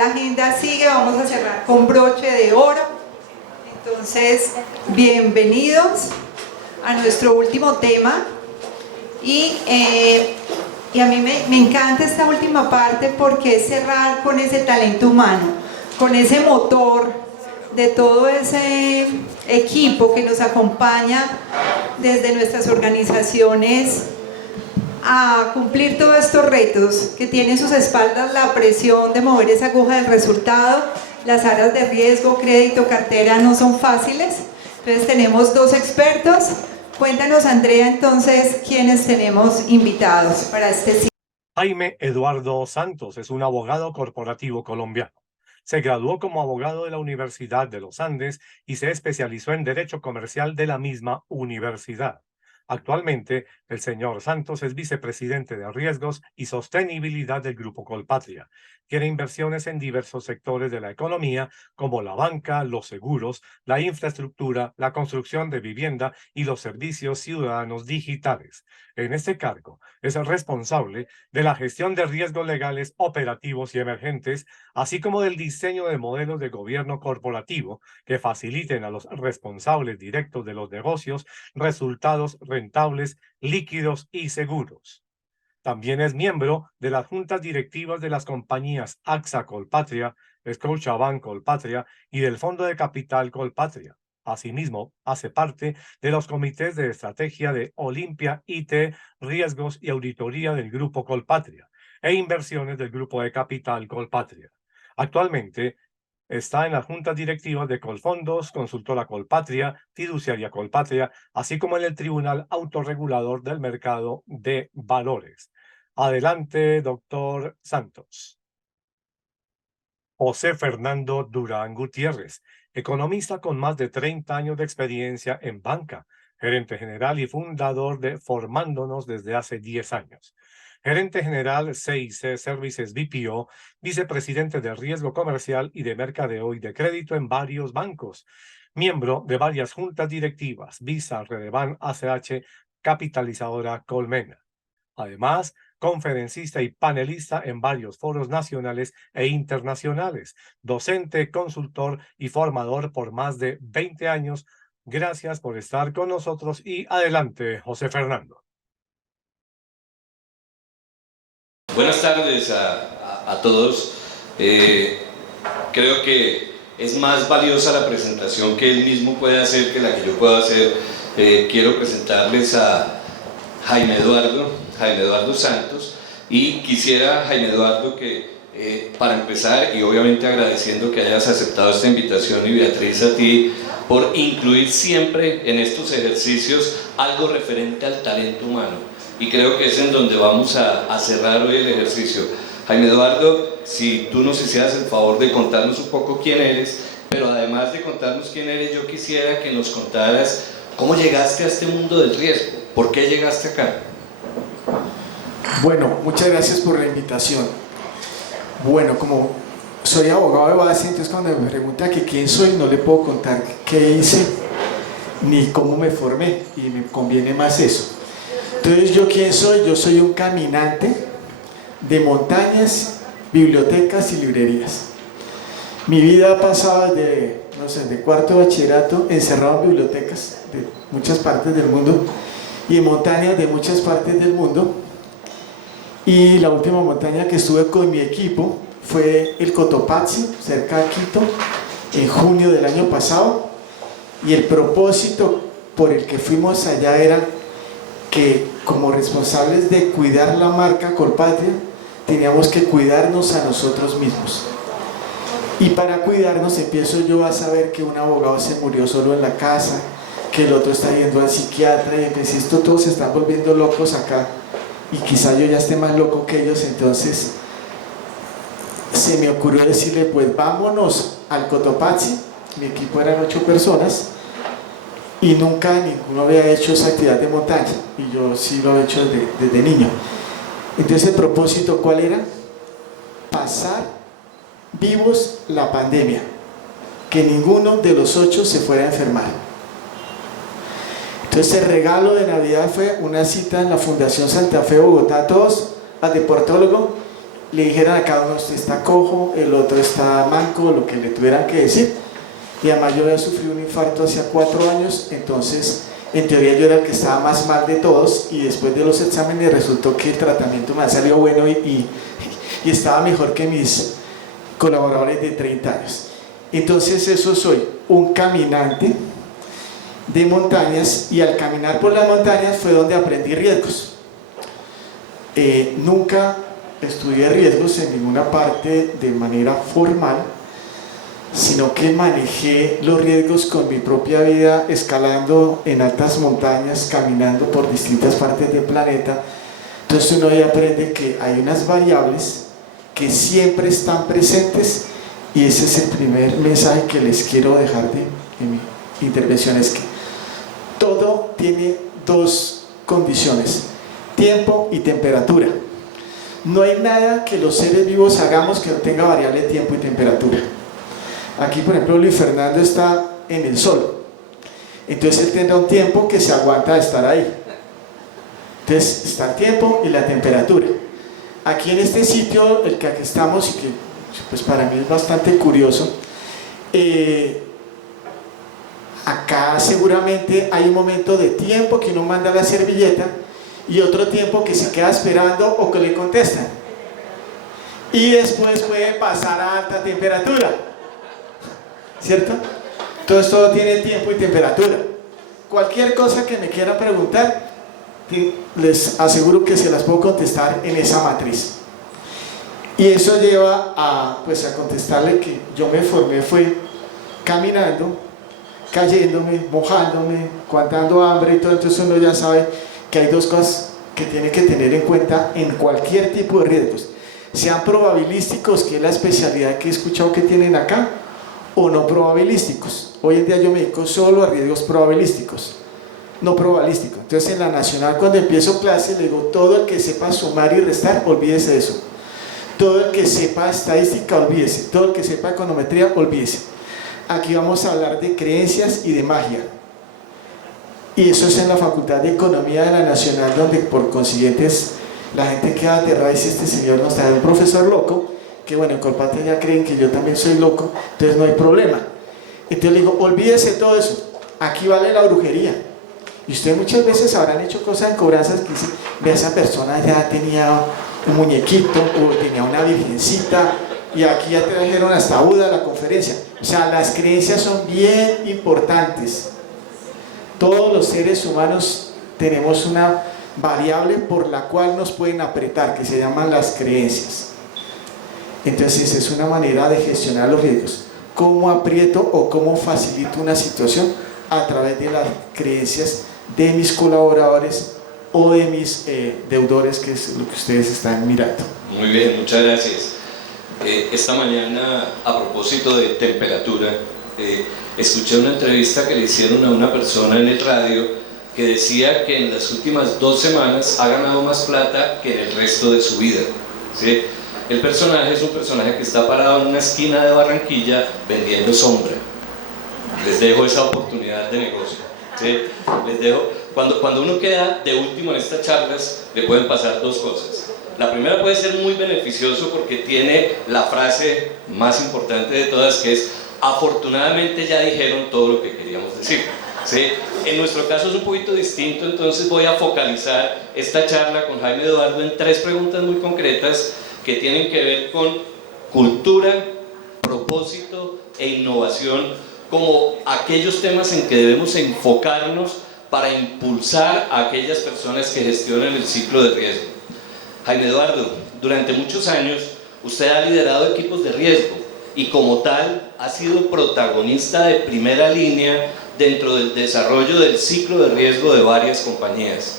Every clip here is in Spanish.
La agenda sigue, vamos a cerrar con broche de oro. Entonces, bienvenidos a nuestro último tema. Y a mí me encanta esta última parte porque es cerrar con ese talento humano, con ese motor de todo ese equipo que nos acompaña desde nuestras organizaciones a cumplir todos estos retos que tiene en sus espaldas la presión de mover esa aguja del resultado. Las áreas de riesgo, crédito, cartera no son fáciles. Entonces tenemos dos expertos. Cuéntanos, Andrea, entonces, ¿quiénes tenemos invitados para este ciclo? Jaime Eduardo Santos es un abogado corporativo colombiano. Se graduó como abogado de la Universidad de los Andes y se especializó en Derecho Comercial de la misma universidad. Actualmente, el señor Santos es vicepresidente de Riesgos y Sostenibilidad del Grupo Colpatria. Tiene inversiones en diversos sectores de la economía, como la banca, los seguros, la infraestructura, la construcción de vivienda y los servicios ciudadanos digitales. En este cargo, es el responsable de la gestión de riesgos legales operativos y emergentes, así como del diseño de modelos de gobierno corporativo que faciliten a los responsables directos de los negocios resultados rentables, líquidos y seguros. También es miembro de las juntas directivas de las compañías AXA Colpatria, Scotiabank Colpatria y del Fondo de Capital Colpatria. Asimismo, hace parte de los comités de estrategia de Olimpia IT, Riesgos y Auditoría del Grupo Colpatria e inversiones del Grupo de Capital Colpatria. Actualmente está en las juntas directivas de Colfondos, Consultora Colpatria, Fiduciaria Colpatria, así como en el Tribunal Autorregulador del Mercado de Valores. Adelante, doctor Santos. José Fernando Durán Gutiérrez, economista con más de 30 años de experiencia en banca, gerente general y fundador de Formándonos desde hace 10 años. Gerente general CIC Services BPO, vicepresidente de riesgo comercial y de mercadeo y de crédito en varios bancos, miembro de varias juntas directivas, Visa, Redeban, ACH, capitalizadora Colmena. Además, conferencista y panelista en varios foros nacionales e internacionales, docente, consultor y formador por más de 20 años. Gracias por estar con nosotros y adelante, José Fernando. Buenas tardes a todos. Creo que es más valiosa la presentación que él mismo puede hacer que la que yo puedo hacer. Quiero presentarles a Jaime Eduardo Santos, y quisiera, Jaime Eduardo, que para empezar, y obviamente agradeciendo que hayas aceptado esta invitación, y Beatriz a ti, por incluir siempre en estos ejercicios algo referente al talento humano. Y creo que es en donde vamos a cerrar hoy el ejercicio. Jaime Eduardo, si tú nos hicieras el favor de contarnos un poco quién eres, pero además de contarnos quién eres, yo quisiera que nos contaras cómo llegaste a este mundo del riesgo, por qué llegaste acá. Bueno, muchas gracias por la invitación. Bueno, como soy abogado de base, entonces cuando me pregunta que quién soy, no le puedo contar qué hice ni cómo me formé, y me conviene más eso. Entonces, ¿yo quién soy? Yo soy un caminante de montañas, bibliotecas y librerías. Mi vida ha pasado de cuarto de bachillerato encerrado en bibliotecas de muchas partes del mundo y en montañas de muchas partes del mundo. Y la última montaña que estuve con mi equipo fue el Cotopaxi, cerca de Quito, en junio del año pasado. Y el propósito por el que fuimos allá era que, como responsables de cuidar la marca Colpatria, teníamos que cuidarnos a nosotros mismos. Y para cuidarnos empiezo yo a saber que un abogado se murió solo en la casa, que el otro está yendo al psiquiatra, y empecé, esto todos se están volviendo locos acá, y quizá yo ya esté más loco que ellos. Entonces se me ocurrió decirle, pues vámonos al Cotopaxi. Mi equipo eran 8 personas y nunca ninguno había hecho esa actividad de montaña, y yo sí lo he hecho desde niño. Entonces el propósito, ¿cuál era? Pasar vivos la pandemia, que ninguno de los 8 se fuera a enfermar. Entonces el regalo de Navidad fue una cita en la Fundación Santa Fe Bogotá, todos al deportólogo, le dijeran a cada uno: usted está cojo, el otro está manco, lo que le tuvieran que decir. Y además yo había sufrido un infarto hace 4 años, entonces en teoría yo era el que estaba más mal de todos, y después de los exámenes resultó que el tratamiento me ha salido bueno y estaba mejor que mis colaboradores de 30 años. Entonces eso, soy un caminante de montañas, y al caminar por las montañas fue donde aprendí riesgos. Nunca estudié riesgos en ninguna parte de manera formal, sino que manejé los riesgos con mi propia vida, escalando en altas montañas, caminando por distintas partes del planeta. Entonces uno ahí aprende que hay unas variables que siempre están presentes, y ese es el primer mensaje que les quiero dejar en mi intervención: es que todo tiene 2 condiciones: tiempo y temperatura. No hay nada que los seres vivos hagamos que no tenga variable de tiempo y temperatura. Aquí, por ejemplo, Luis Fernando está en el sol, entonces él tendrá un tiempo que se aguanta de estar ahí. Entonces está el tiempo y la temperatura. Aquí en este sitio, el que aquí estamos, y que pues para mí es bastante curioso, acá seguramente hay un momento de tiempo que uno manda la servilleta, y otro tiempo que se queda esperando o que le contestan, y después puede pasar a alta temperatura, ¿cierto? Entonces todo tiene tiempo y temperatura. Cualquier cosa que me quiera preguntar, les aseguro que se las puedo contestar en esa matriz. Y eso lleva a contestarle que yo me formé fue caminando, cayéndome, mojándome, dando hambre y todo. Entonces uno ya sabe que hay 2 cosas que tiene que tener en cuenta en cualquier tipo de riesgos, sean probabilísticos, que es la especialidad que he escuchado que tienen acá, o no probabilísticos. Hoy en día yo me dedico solo a riesgos probabilísticos, no probabilísticos. Entonces en la nacional, cuando empiezo clase, le digo: todo el que sepa sumar y restar, olvídese de eso. Todo el que sepa estadística, olvídese. Todo el que sepa econometría, olvídese. Aquí vamos a hablar de creencias y de magia, y eso es en la Facultad de Economía de la Nacional, donde por consiguiente la gente queda aterrada y dice: este señor nos trae un profesor loco, que bueno, en Colpatria ya creen que yo también soy loco, entonces no hay problema. Entonces le digo: olvídese todo eso, aquí vale la brujería. Y ustedes muchas veces habrán hecho cosas en cobranzas que dicen: ve, esa persona ya tenía un muñequito o tenía una virgencita, y aquí ya trajeron hasta Buda a la conferencia. O sea, las creencias son bien importantes. Todos los seres humanos tenemos una variable por la cual nos pueden apretar, que se llaman las creencias. Entonces es una manera de gestionar los riesgos. ¿Cómo aprieto o cómo facilito una situación? A través de las creencias de mis colaboradores o de mis deudores, que es lo que ustedes están mirando. Muy bien, muchas gracias. Esta mañana, a propósito de temperatura, escuché una entrevista que le hicieron a una persona en el radio que decía que en las últimas 2 semanas ha ganado más plata que en el resto de su vida, ¿sí? El personaje es un personaje que está parado en una esquina de Barranquilla vendiendo sombra. Les dejo esa oportunidad de negocio, ¿sí? Les dejo, cuando uno queda de último en estas charlas, le pueden pasar 2 cosas. La primera puede ser muy beneficioso porque tiene la frase más importante de todas, que es: afortunadamente ya dijeron todo lo que queríamos decir, ¿sí? En nuestro caso es un poquito distinto, entonces voy a focalizar esta charla con Jaime Eduardo en 3 preguntas muy concretas que tienen que ver con cultura, propósito e innovación, como aquellos temas en que debemos enfocarnos para impulsar a aquellas personas que gestionan el ciclo de riesgo. Jaime Eduardo, durante muchos años usted ha liderado equipos de riesgo y como tal ha sido protagonista de primera línea dentro del desarrollo del ciclo de riesgo de varias compañías.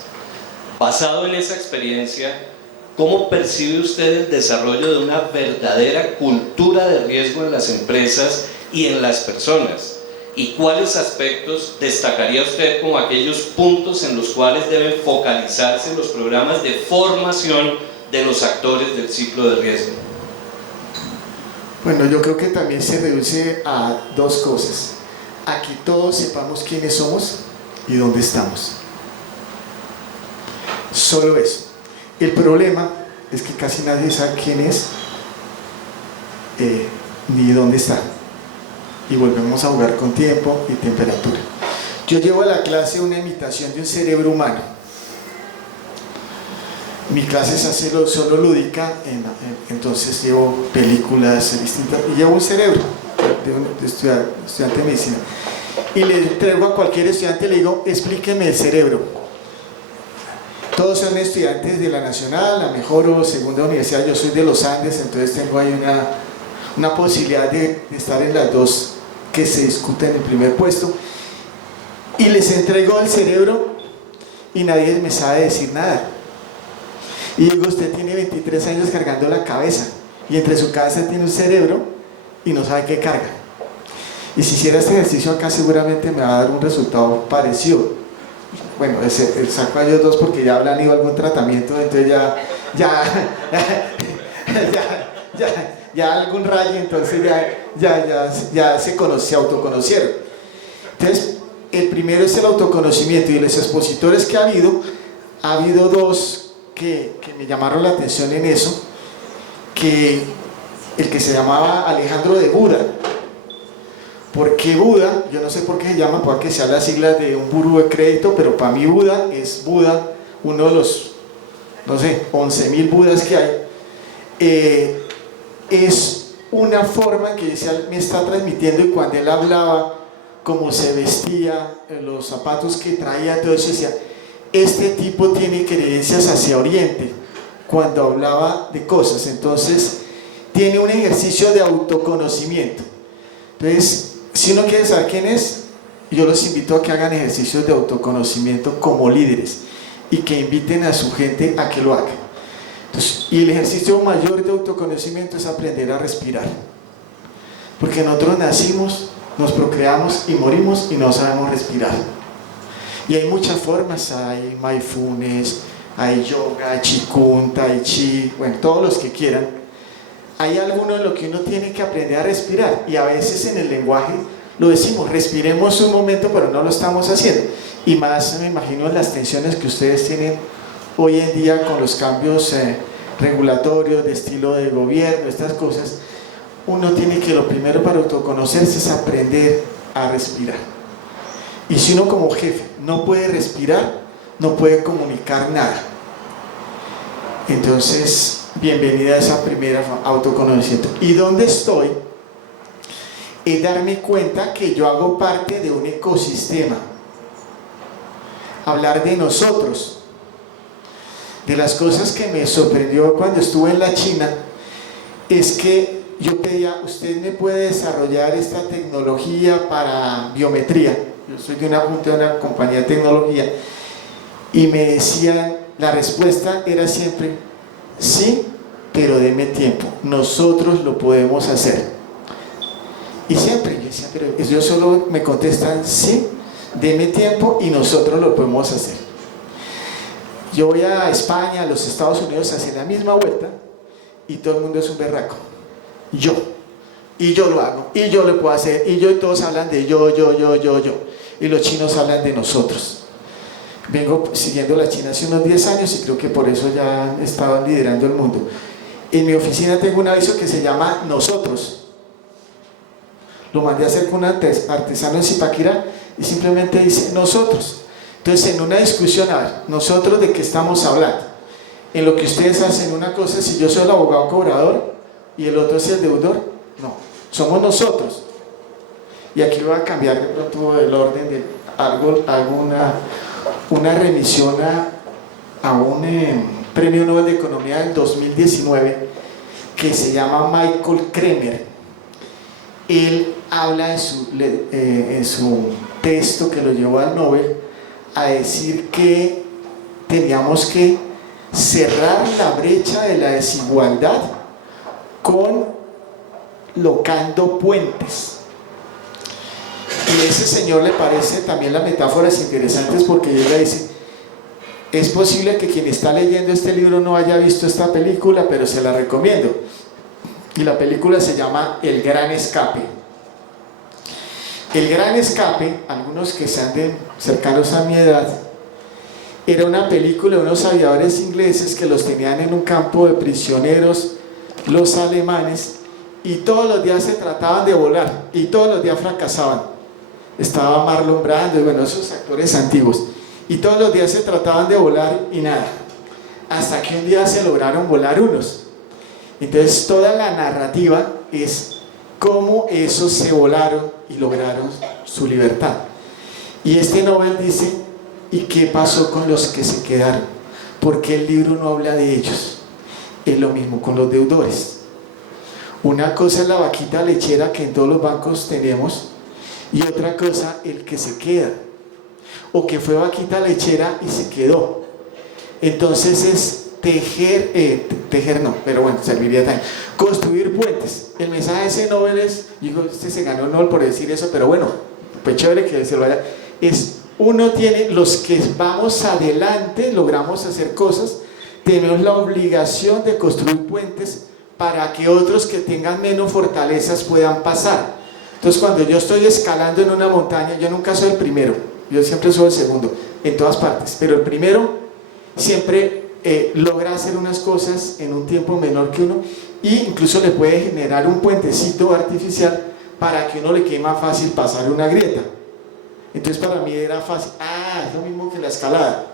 Basado en esa experiencia, ¿cómo percibe usted el desarrollo de una verdadera cultura de riesgo en las empresas y en las personas? ¿Y cuáles aspectos destacaría usted como aquellos puntos en los cuales deben focalizarse los programas de formación de los actores del ciclo de riesgo? Bueno, yo creo que también se reduce a 2 cosas. Aquí todos sepamos quiénes somos y dónde estamos. Solo eso. El problema es que casi nadie sabe quién es ni dónde está. Y volvemos a jugar con tiempo y temperatura. Yo llevo a la clase una imitación de un cerebro humano. Mi clase se hace solo lúdica, entonces llevo películas distintas y llevo un cerebro de estudiante de medicina. Y le entrego a cualquier estudiante, le digo, explíqueme el cerebro. Todos son estudiantes de la Nacional, la mejor o segunda universidad. Yo soy de los Andes, entonces tengo ahí una posibilidad de estar en las dos que se discuten en el primer puesto. Y les entrego el cerebro y nadie me sabe decir nada. Y digo, usted tiene 23 años cargando la cabeza y entre su cabeza tiene un cerebro y no sabe qué carga. Y si hiciera este ejercicio acá seguramente me va a dar un resultado parecido. Bueno, saco a ellos dos porque ya habrán ido a algún tratamiento, entonces ya algún rayo, entonces ya se autoconocieron. Entonces, el primero es el autoconocimiento, y de los expositores que ha habido dos que me llamaron la atención en eso, que el que se llamaba Alejandro de Buda. Porque Buda, yo no sé por qué se llama, puede que sea las siglas de un buró de crédito, pero para mí Buda, uno de los, no sé, 11.000 Budas que hay, es una forma que me está transmitiendo, y cuando él hablaba, cómo se vestía, los zapatos que traía, todo eso, decía, este tipo tiene creencias hacia Oriente, cuando hablaba de cosas. Entonces, tiene un ejercicio de autoconocimiento. Entonces, si uno quiere saber quién es, yo los invito a que hagan ejercicios de autoconocimiento como líderes y que inviten a su gente a que lo haga. Entonces, y el ejercicio mayor de autoconocimiento es aprender a respirar, porque nosotros nacimos, nos procreamos y morimos y no sabemos respirar. Y hay muchas formas, hay mindfulness, hay yoga, qigong, tai chi, bueno, todos los que quieran. Hay alguno en lo que uno tiene que aprender a respirar, y a veces en el lenguaje lo decimos, respiremos un momento, pero no lo estamos haciendo. Y más me imagino en las tensiones que ustedes tienen hoy en día con los cambios regulatorios, de estilo de gobierno, estas cosas. Uno tiene que, lo primero para autoconocerse es aprender a respirar. Y si uno como jefe no puede respirar, no puede comunicar nada. Entonces, bienvenida a esa primera autoconocimiento. ¿Y dónde estoy? Es darme cuenta que yo hago parte de un ecosistema. Hablar de nosotros. De las cosas que me sorprendió cuando estuve en la China, es que yo pedía, ¿usted me puede desarrollar esta tecnología para biometría? Yo soy de una compañía de tecnología, y me decían, la respuesta era siempre, sí, pero deme tiempo, nosotros lo podemos hacer. Y siempre yo decía, pero ellos solo me contestan, sí, deme tiempo y nosotros lo podemos hacer. Yo voy a España, a los Estados Unidos, a hacer la misma vuelta, y todo el mundo es un berraco. Y yo lo hago, y yo lo puedo hacer, y todos hablan de yo, y los chinos hablan de nosotros. Vengo siguiendo la China hace unos 10 años y creo que por eso ya estaban liderando el mundo. En mi oficina tengo un aviso que se llama Nosotros. Lo mandé a hacer con un artesano en Zipaquirá y simplemente dice Nosotros. Entonces, en una discusión, a ver, ¿nosotros de qué estamos hablando? En lo que ustedes hacen una cosa, si yo soy el abogado cobrador y el otro es el deudor, no, somos nosotros. Y aquí voy a cambiar de pronto el orden de algo, una remisión a un premio Nobel de Economía del 2019 que se llama Michael Kremer. Él habla en su texto que lo llevó al Nobel a decir que teníamos que cerrar la brecha de la desigualdad colocando puentes. Y a ese señor le parece también las metáforas interesantes, porque llega y dice, es posible que quien está leyendo este libro no haya visto esta película, pero se la recomiendo. Y la película se llama El Gran Escape. El Gran Escape, algunos que sean cercanos a mi edad, Era una película de unos aviadores ingleses que los tenían en un campo de prisioneros, los alemanes, y todos los días se trataban de volar y todos los días fracasaban. Estaba Marlon Brando y bueno, esos actores antiguos, y todos los días se trataban de volar y nada, hasta que un día se lograron volar unos. Entonces toda la narrativa es cómo esos se volaron y lograron su libertad. Y este Nobel dice, ¿y qué pasó con los que se quedaron? Porque el libro no habla de ellos. Es lo mismo con los deudores. Una cosa es la vaquita lechera que en todos los bancos tenemos, y otra cosa el que se queda, o que fue vaquita lechera y se quedó. Entonces es tejer no, pero bueno, serviría también. Construir puentes. El mensaje de ese Nobel es, digo, este se ganó Nobel por decir eso, pero bueno, pues chévere que se lo haya. Es, uno tiene, los que vamos adelante, logramos hacer cosas, tenemos la obligación de construir puentes para que otros que tengan menos fortalezas puedan pasar. Entonces cuando yo estoy escalando en una montaña, yo nunca soy el primero, yo siempre soy el segundo, en todas partes, pero el primero siempre logra hacer unas cosas en un tiempo menor que uno, e incluso le puede generar un puentecito artificial para que uno le quede más fácil pasar una grieta. Entonces para mí era fácil, es lo mismo que la escalada.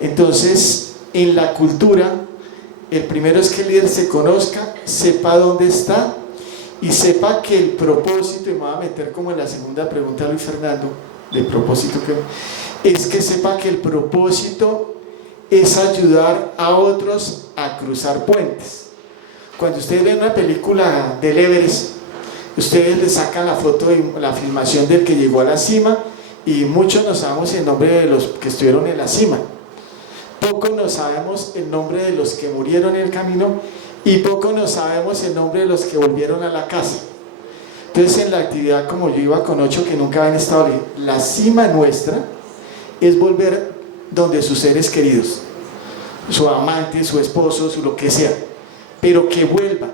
Entonces en la cultura, el primero es que el líder se conozca, sepa dónde está y sepa que el propósito, y me voy a meter como en la segunda pregunta de Luis Fernando, de propósito, es que sepa que el propósito es ayudar a otros a cruzar puentes. Cuando ustedes ven una película del Everest, ustedes le sacan la foto y la filmación del que llegó a la cima, y muchos no sabemos el nombre de los que estuvieron en la cima. Poco nos sabemos el nombre de los que murieron en el camino, y poco nos sabemos el nombre de los que volvieron a la casa. Entonces en la actividad, como yo iba con 8 que nunca habían estado, la cima nuestra es volver donde sus seres queridos, su amante, su esposo, su lo que sea, pero que vuelva.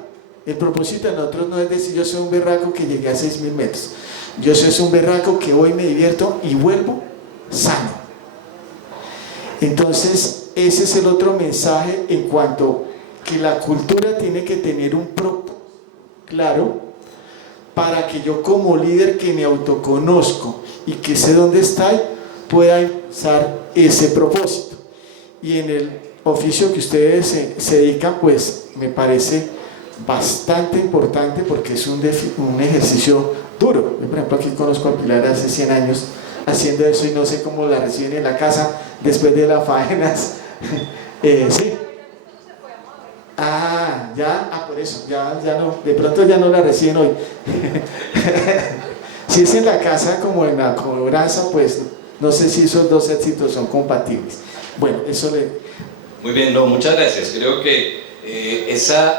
El propósito de nosotros no es decir yo soy un berraco que llegué a 6.000 metros, yo soy un berraco que hoy me divierto y vuelvo sano. Entonces ese es el otro mensaje, en cuanto que la cultura tiene que tener un propósito claro, para que yo como líder que me autoconozco y que sé dónde estoy, pueda empezar ese propósito. Y en el oficio que ustedes se dedican, pues me parece bastante importante, porque es un ejercicio duro. Yo, por ejemplo, aquí conozco a Pilar hace 100 años haciendo eso, y no sé cómo la reciben en la casa después de las faenas. Sí. Por eso, ya no, de pronto ya no la reciben hoy. Si es en la casa como en la cobranza, pues no sé si esos dos éxitos son compatibles. Bueno, eso le... Muy bien, no, muchas gracias. Creo que esa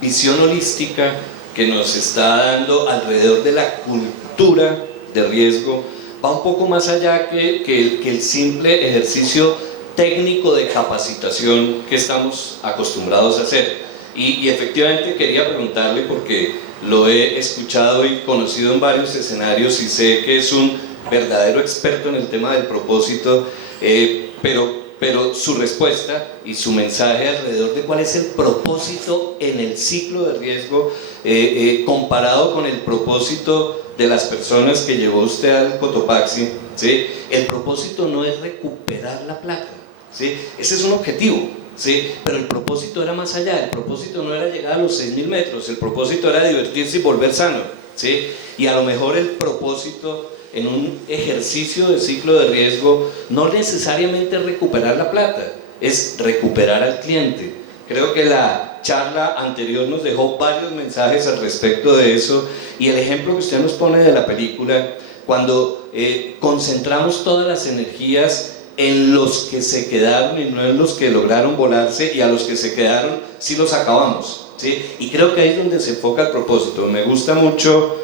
visión holística que nos está dando alrededor de la cultura de riesgo va un poco más allá que el simple ejercicio técnico de capacitación que estamos acostumbrados a hacer. Y efectivamente quería preguntarle, porque lo he escuchado y conocido en varios escenarios y sé que es un verdadero experto en el tema del propósito, pero su respuesta y su mensaje alrededor de cuál es el propósito en el ciclo de riesgo comparado con el propósito de las personas que llevó usted al Cotopaxi, ¿sí? El propósito no es recuperar la plata, ¿sí? Ese es un objetivo, ¿sí? Pero el propósito era más allá. El propósito no era llegar a los 6.000 metros, el propósito era divertirse y volver sano, ¿sí? Y a lo mejor el propósito en un ejercicio de ciclo de riesgo no necesariamente es recuperar la plata, es recuperar al cliente. Creo que la charla anterior nos dejó varios mensajes al respecto de eso, y el ejemplo que usted nos pone de la película, cuando concentramos todas las energías en los que se quedaron y no en los que lograron volarse, y a los que se quedaron sí los acabamos, ¿sí? Y creo que ahí es donde se enfoca el propósito. Me gusta mucho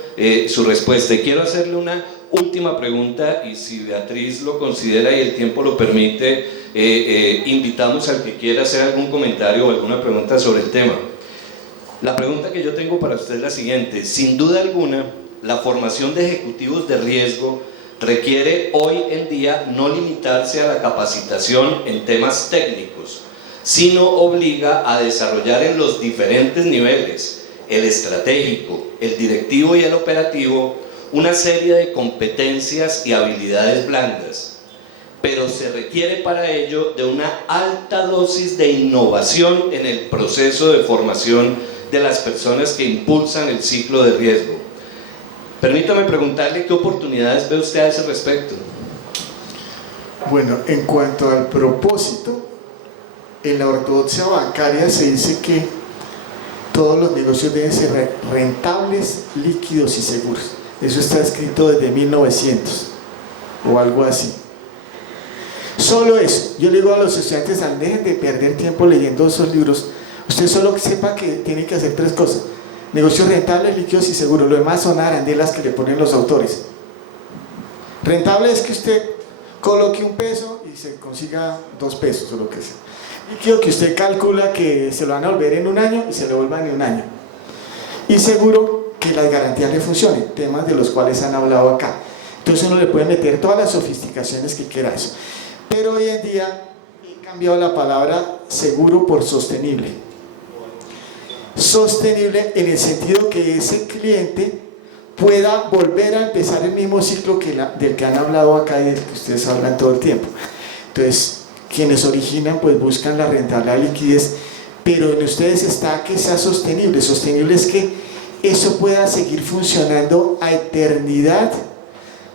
su respuesta, y quiero hacerle una última pregunta, y si Beatriz lo considera y el tiempo lo permite, invitamos al que quiera hacer algún comentario o alguna pregunta sobre el tema. La pregunta que yo tengo para usted es la siguiente: sin duda alguna, la formación de ejecutivos de riesgo requiere hoy en día no limitarse a la capacitación en temas técnicos, sino obliga a desarrollar en los diferentes niveles, el estratégico, el directivo y el operativo, una serie de competencias y habilidades blandas, pero se requiere para ello de una alta dosis de innovación en el proceso de formación de las personas que impulsan el ciclo de riesgo. Permítame preguntarle qué oportunidades ve usted a ese respecto. Bueno, en cuanto al propósito, en la ortodoxia bancaria se dice que todos los negocios deben ser rentables, líquidos y seguros. Eso está escrito desde 1900 o algo así. Solo eso. Yo le digo a los estudiantes: dejen de perder tiempo leyendo esos libros. Usted solo sepa que tiene que hacer 3 cosas: negocios rentables, líquidos y seguros. Lo demás son arandelas que le ponen los autores. Rentable es que usted coloque $1 y se consiga $2 o lo que sea. Líquido, que usted calcula que se lo van a volver en 1 año y se lo vuelvan en 1 año. Y seguro, que las garantías le funcionen, temas de los cuales han hablado acá. Entonces uno le puede meter todas las sofisticaciones que quiera eso. Pero hoy en día he cambiado la palabra seguro por sostenible. Sostenible en el sentido que ese cliente pueda volver a empezar el mismo ciclo del que han hablado acá y del que ustedes hablan todo el tiempo. Entonces, quienes originan pues buscan la rentabilidad, la liquidez, pero en ustedes está que sea sostenible. Sostenible es que eso pueda seguir funcionando a eternidad,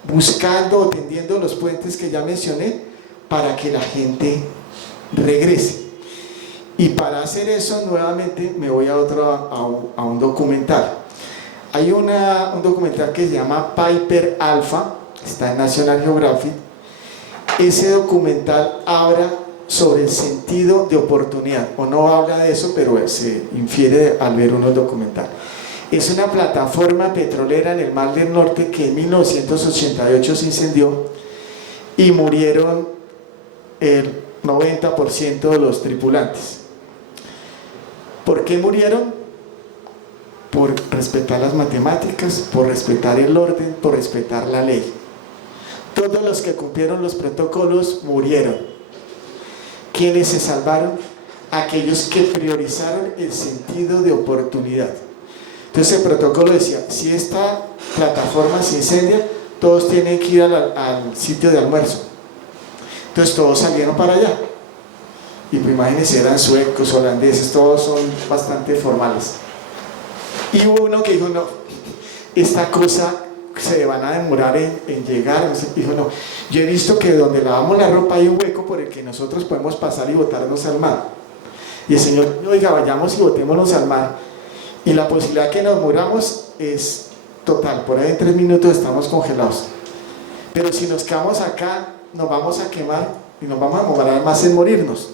buscando o tendiendo los puentes que ya mencioné para que la gente regrese. Y para hacer eso, nuevamente me voy a un documental. Hay un documental que se llama Piper Alpha, está en National Geographic. Ese documental habla sobre el sentido de oportunidad, o no habla de eso, pero se infiere al ver uno documental. Es una plataforma petrolera en el Mar del Norte que en 1988 se incendió y murieron el 90% de los tripulantes. ¿Por qué murieron? Por respetar las matemáticas, por respetar el orden, por respetar la ley. Todos los que cumplieron los protocolos murieron. ¿Quiénes se salvaron? Aquellos que priorizaron el sentido de oportunidad. Entonces el protocolo decía: si esta plataforma se incendia, todos tienen que ir al sitio de almuerzo. Entonces todos salieron para allá. Y pues imagínense, eran suecos, holandeses, todos son bastante formales. Y hubo uno que dijo: no, esta cosa se van a demorar en llegar. Dijo: no, yo he visto que donde lavamos la ropa hay un hueco por el que nosotros podemos pasar y botarnos al mar. Y el Señor: oiga, vayamos y botémonos al mar. Y la posibilidad que nos muramos es total, por ahí en 3 minutos estamos congelados. Pero si nos quedamos acá, nos vamos a quemar y nos vamos a demorar más en morirnos.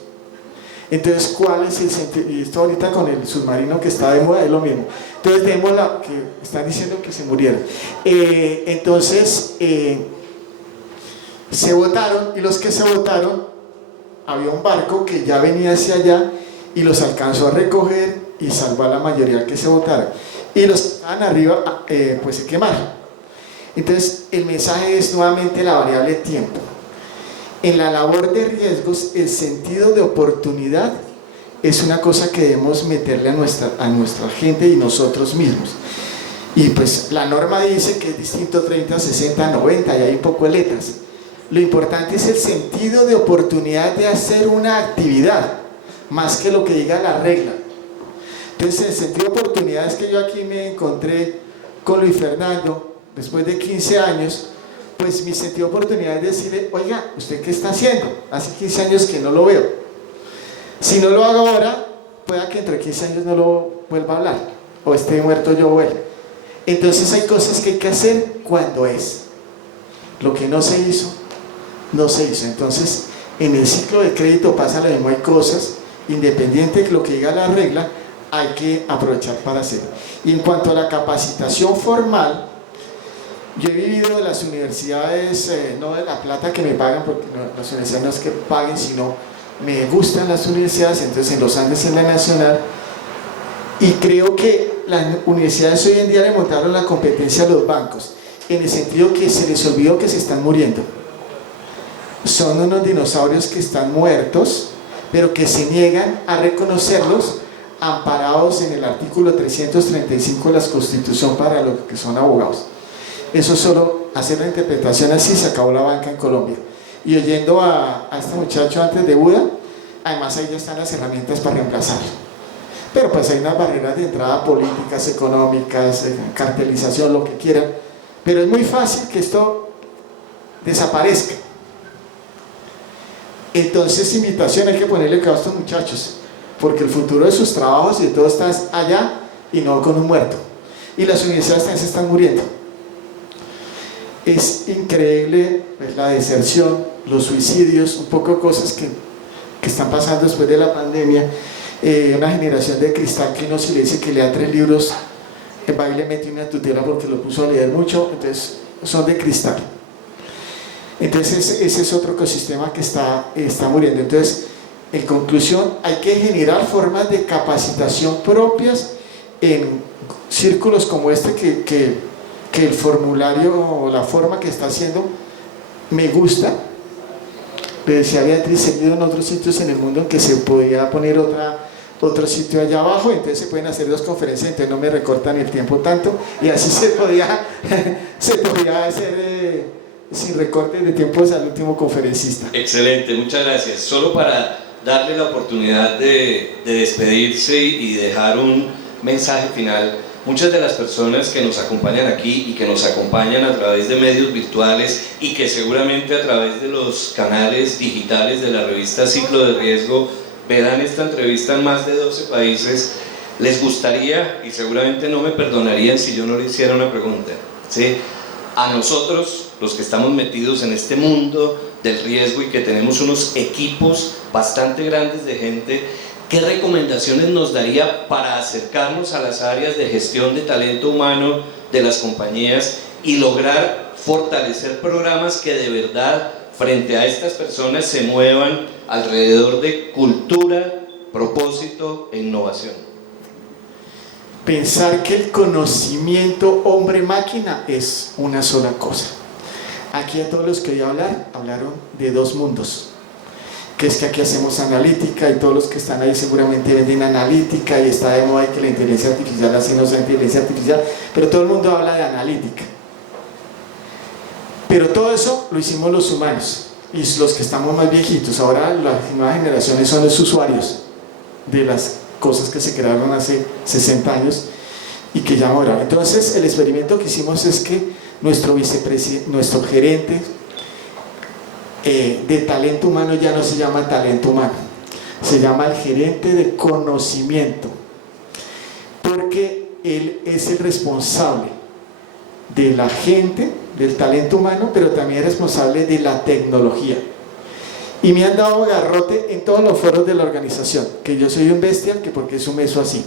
Entonces, ¿cuál es el sentido? Y esto ahorita con el submarino que está de moda es lo mismo. Entonces, vemos que están diciendo que se murieron. Entonces, se botaron, y los que se botaron, había un barco que ya venía hacia allá y los alcanzó a recoger y salvó a la mayoría que se botaron. Y los que estaban arriba, pues se quemaron. Entonces, el mensaje es nuevamente la variable tiempo. En la labor de riesgos, el sentido de oportunidad es una cosa que debemos meterle a nuestra gente y nosotros mismos. Y pues la norma dice que es distinto 30, 60, 90 y hay un poco de letras. Lo importante es el sentido de oportunidad de hacer una actividad, más que lo que diga la regla. Entonces, el sentido de oportunidad es que yo aquí me encontré con Luis Fernando después de 15 años. Pues mi sentido de oportunidad es decirle: oiga, ¿usted qué está haciendo? Hace 15 años que no lo veo. Si no lo hago ahora, pueda que dentro de 15 años no lo vuelva a hablar, o esté muerto yo o él. Entonces hay cosas que hay que hacer cuando es. Lo que no se hizo, no se hizo. Entonces, en el ciclo de crédito pasa lo mismo. Hay cosas, independiente de lo que diga la regla, hay que aprovechar para hacer. Y en cuanto a la capacitación formal, yo he vivido de las universidades, no de la plata que me pagan, porque las universidades no es que paguen, sino me gustan las universidades. Entonces en los Andes, en la Nacional, y creo que las universidades hoy en día le montaron la competencia a los bancos. en el sentido que se les olvidó que se están muriendo. Son unos dinosaurios que están muertos, pero que se niegan a reconocerlos, amparados en el artículo 335 de la Constitución para los que son abogados. Eso solo, hacer la interpretación así, se acabó la banca en Colombia. Y oyendo a este muchacho antes de Buda, además ahí ya están las herramientas para reemplazarlo. Pero pues hay unas barreras de entrada políticas, económicas, cartelización, lo que quieran. Pero es muy fácil que esto desaparezca. Entonces, invitación, hay que ponerle cuidado a estos muchachos, porque el futuro de sus trabajos y de todo está allá y no con un muerto. Y las universidades también se están muriendo. Es increíble, pues, la deserción, los suicidios, un poco de cosas que están pasando después de la pandemia. Una generación de cristal que uno, si le dice que lea 3 libros, va y le mete una tutela porque lo puso a leer mucho, entonces son de cristal. Entonces ese es otro ecosistema que está muriendo. Entonces, en conclusión, hay que generar formas de capacitación propias en círculos como este que el formulario o la forma que está haciendo me gusta. Le decía a Beatriz, he ido en otros sitios en el mundo en que se podía poner otro sitio allá abajo, entonces se pueden hacer 2 conferencias, entonces no me recortan el tiempo tanto, y así se podía hacer sin recortes de tiempos al último conferencista. Excelente, muchas gracias. Solo para darle la oportunidad de despedirse y dejar un mensaje final. Muchas de las personas que nos acompañan aquí y que nos acompañan a través de medios virtuales y que seguramente a través de los canales digitales de la revista Ciclo de Riesgo verán esta entrevista en más de 12 países, les gustaría, y seguramente no me perdonarían si yo no le hiciera una pregunta, ¿sí? A nosotros, los que estamos metidos en este mundo del riesgo y que tenemos unos equipos bastante grandes de gente, ¿qué recomendaciones nos daría para acercarnos a las áreas de gestión de talento humano de las compañías y lograr fortalecer programas que de verdad frente a estas personas se muevan alrededor de cultura, propósito e innovación? Pensar que el conocimiento hombre-máquina es una sola cosa. Aquí a todos los que voy a hablar, hablaron de 2 mundos, que es que aquí hacemos analítica y todos los que están ahí seguramente venden analítica y está de moda y que la inteligencia artificial así no sea inteligencia artificial, pero todo el mundo habla de analítica. Pero todo eso lo hicimos los humanos y los que estamos más viejitos. Ahora las nuevas generaciones son los usuarios de las cosas que se crearon hace 60 años y que ya moraron. Entonces el experimento que hicimos es que nuestro gerente de talento humano ya no se llama talento humano, se llama el gerente de conocimiento, porque él es el responsable de la gente, del talento humano, pero también es responsable de la tecnología. Y me han dado garrote en todos los foros de la organización, que yo soy un bestial, que porque sume eso así.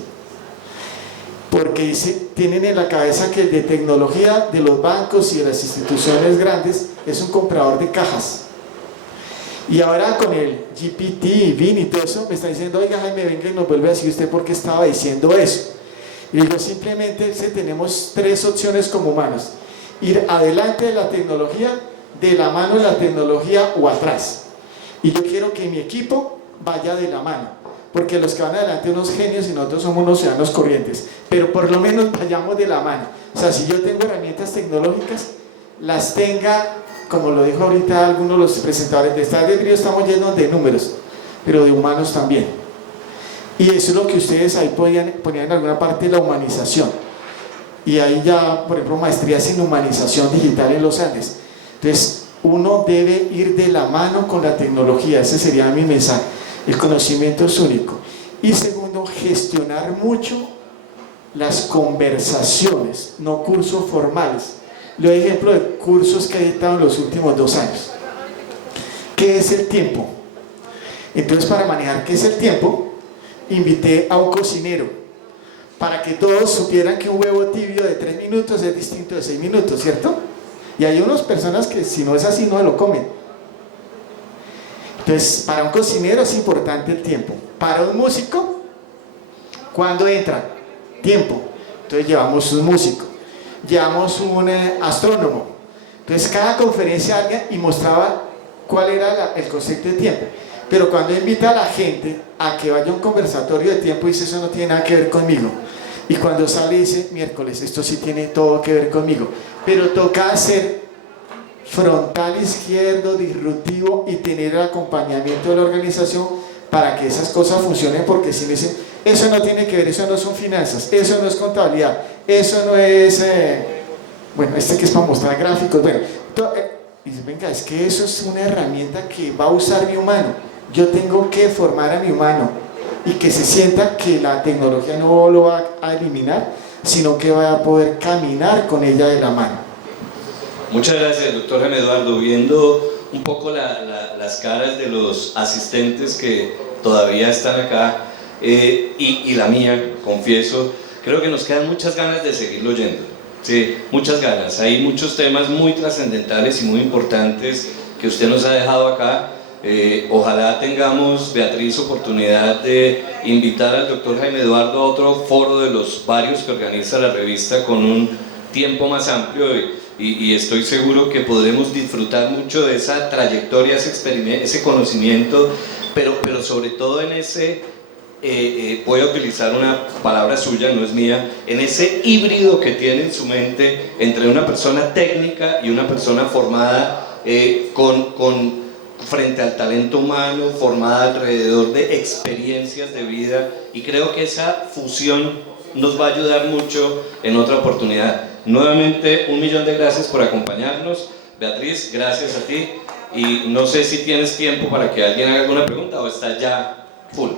Porque tienen en la cabeza que el de tecnología de los bancos y de las instituciones grandes es un comprador de cajas. Y ahora con el GPT, BIN y todo eso, me está diciendo, oiga Jaime, venga y nos vuelve a decir usted por qué estaba diciendo eso. Y digo, simplemente tenemos 3 opciones como humanos: ir adelante de la tecnología, de la mano de la tecnología o atrás. Y yo quiero que mi equipo vaya de la mano, porque los que van adelante son unos genios y nosotros somos unos ciudadanos corrientes, pero por lo menos vayamos de la mano. O sea, si yo tengo herramientas tecnológicas, las tenga, como lo dijo ahorita algunos de los presentadores, de Estados Unidos estamos llenos de números, pero de humanos también. Y eso es lo que ustedes ahí ponían en alguna parte, la humanización. Y ahí ya, por ejemplo, maestrías en humanización digital en los Andes. Entonces, uno debe ir de la mano con la tecnología, ese sería mi mensaje. El conocimiento es único. Y segundo, gestionar mucho las conversaciones, no cursos formales. Le doy ejemplo de cursos que he editado en los últimos 2 años. ¿Qué es el tiempo? Entonces, para manejar qué es el tiempo, invité a un cocinero para que todos supieran que un huevo tibio de 3 minutos es distinto de 6 minutos, ¿cierto? Y hay unas personas que si no es así no se lo comen. Entonces, para un cocinero es importante el tiempo. Para un músico, ¿cuándo entra? Tiempo. Entonces llevamos un músico. llevamos un astrónomo. Entonces cada conferencia alguien y mostraba cuál era el concepto de tiempo. Pero cuando invita a la gente a que vaya a un conversatorio de tiempo, dice, eso no tiene nada que ver conmigo. Y cuando sale dice, miércoles, esto sí tiene todo que ver conmigo. Pero toca ser frontal izquierdo, disruptivo y tener el acompañamiento de la organización para que esas cosas funcionen, porque si me dicen, eso no tiene que ver, eso no son finanzas, eso no es contabilidad, eso no es, bueno, este que es para mostrar gráficos, bueno, y dice, venga, es que eso es una herramienta que va a usar mi humano, yo tengo que formar a mi humano y que se sienta que la tecnología no lo va a eliminar, sino que va a poder caminar con ella de la mano. Muchas gracias, doctor Jaime Eduardo. Viendo un poco las caras de los asistentes que todavía están acá y la mía, confieso, creo que nos quedan muchas ganas de seguirlo oyendo. Sí, muchas ganas. Hay muchos temas muy trascendentales y muy importantes que usted nos ha dejado acá. Ojalá tengamos, Beatriz, oportunidad de invitar al doctor Jaime Eduardo a otro foro de los varios que organiza la revista con un tiempo más amplio y estoy seguro que podremos disfrutar mucho de esa trayectoria, ese conocimiento, pero sobre todo en ese, voy a utilizar una palabra suya, no es mía, en ese híbrido que tiene en su mente entre una persona técnica y una persona formada frente al talento humano, formada alrededor de experiencias de vida, y creo que esa fusión nos va a ayudar mucho en otra oportunidad. Nuevamente, 1.000.000 de gracias por acompañarnos. Beatriz, gracias a ti, y no sé si tienes tiempo para que alguien haga alguna pregunta o está ya full.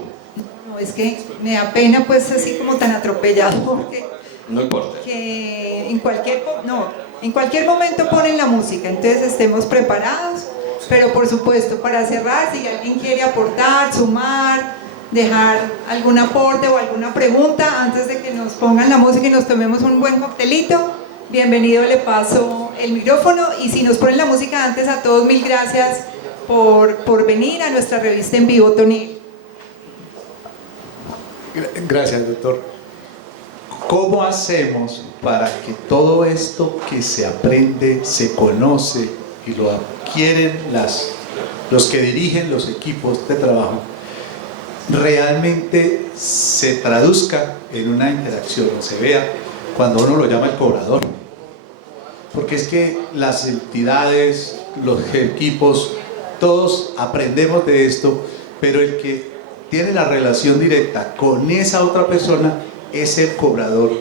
No, es que me da pena pues así como tan atropellado, porque no importa. Que en cualquier momento ponen la música, entonces estemos preparados, pero por supuesto para cerrar, si alguien quiere aportar, sumar, dejar algún aporte o alguna pregunta antes de que nos pongan la música y nos tomemos un buen coctelito, bienvenido, le paso el micrófono. Y si nos ponen la música antes, a todos 1000 gracias por venir a nuestra revista en vivo, Tony. Gracias, doctor. ¿Cómo hacemos para que todo esto que se aprende, se conoce y lo adquieren los que dirigen los equipos de trabajo, realmente se traduzca en una interacción, o se vea cuando uno lo llama el cobrador? Porque es que las entidades, los equipos, todos aprendemos de esto, pero el que tiene la relación directa con esa otra persona es el cobrador,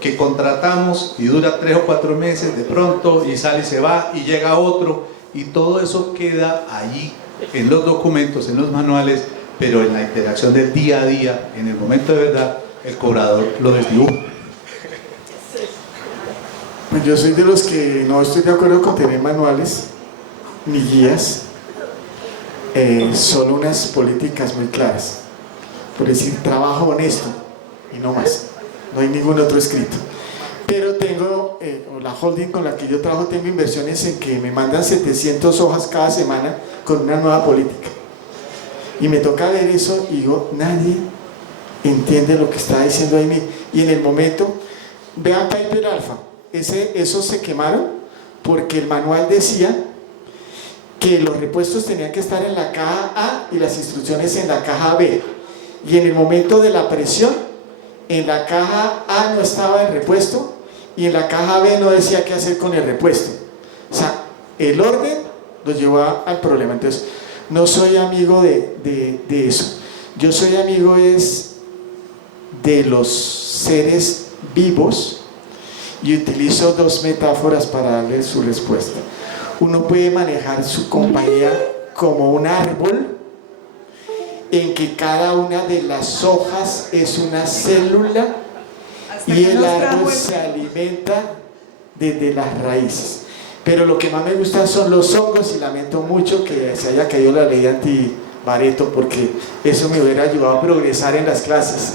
que contratamos y dura 3 o 4 meses de pronto y sale y se va y llega otro, y todo eso queda allí en los documentos, en los manuales, pero en la interacción del día a día, en el momento de verdad, el cobrador lo desdibuja. Pues yo soy de los que no estoy de acuerdo con tener manuales ni guías, solo unas políticas muy claras, por decir trabajo honesto y no más, no hay ningún otro escrito. Pero tengo, la holding con la que yo trabajo, tengo inversiones en que me mandan 700 hojas cada semana con una nueva política. Y me toca ver eso y digo, nadie entiende lo que está diciendo ahí. Y en el momento, vean Paper Alpha, esos se quemaron porque el manual decía que los repuestos tenían que estar en la caja A y las instrucciones en la caja B. Y en el momento de la presión, en la caja A no estaba el repuesto y en la caja B no decía qué hacer con el repuesto. O sea, el orden lo llevó al problema. Entonces, no soy amigo de eso. Yo soy amigo de los seres vivos y utilizo 2 metáforas para darle su respuesta. Uno puede manejar su compañía como un árbol en que cada una de las hojas es una célula y el árbol se alimenta desde las raíces. Pero lo que más me gusta son los hongos y lamento mucho que se haya caído la ley anti-Bareto porque eso me hubiera ayudado a progresar en las clases.